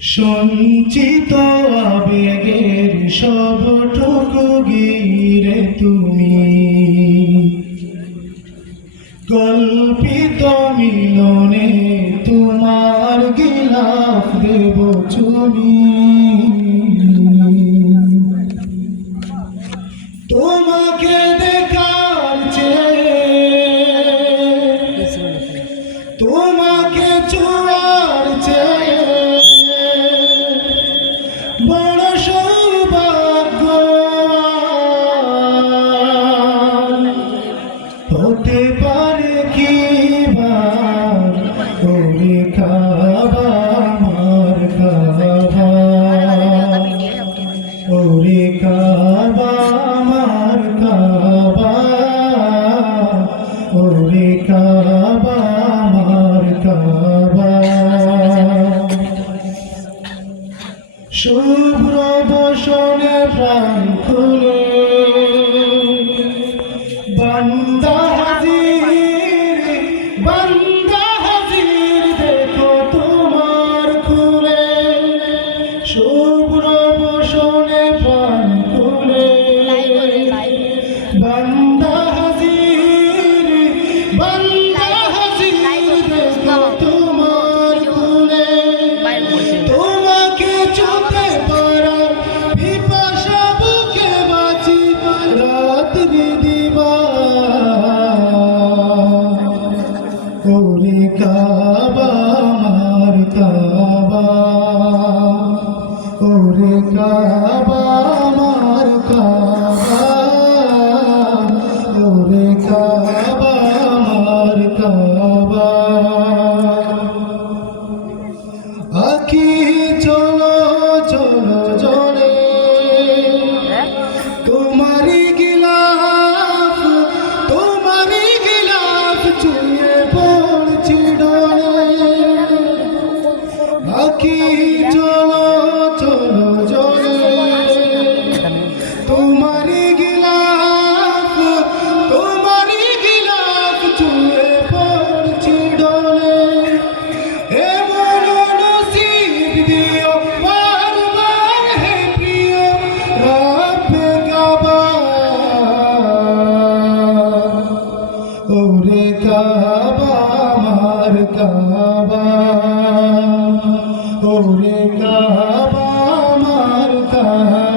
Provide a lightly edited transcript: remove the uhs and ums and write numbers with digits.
সঞ্চিত আবেগের সবটুকু গিরে তুমি কল্পিত মিলনে তোমার গিলাফ দেব চুনি তোমাকে দেখার চেয়ে তোমাকে ছোঁয়ার চেয়ে বড় সৌভাগ্যবান হতে পারে কি ওরে কাবা আমার কাবা ওরে কাবা আমার কাবা ওরে কাবা আমার কাবা শুভ্র বসনে প্রাণ খুলে বান্দা হাজির দেখো তোমার খুলে শুভ্র বসনে প্রাণ খুলে বান্দা হাজির দেখো তোমার খুলে তোমাকে চোখে পড়া পিপাসা বুকে বাঁচি রাত্রি দিবা ওরে কাবা আমার কাবা ওরে কাবা আমার কাবা ওরে কাবা আমার কাবা আখি চলো চলো জলে তোমারি গিলাফ চুয়ে পড়ছি ডলে আখি চলো চলো জলে তোমারি গিলাফ চুয়ে পড়ছি ডলে এমন নসিব দিও বারবার হে প্রিয় রব্বে কাবা ওরে কাবা আমার কাবা ওরে কাবা আমার কাবা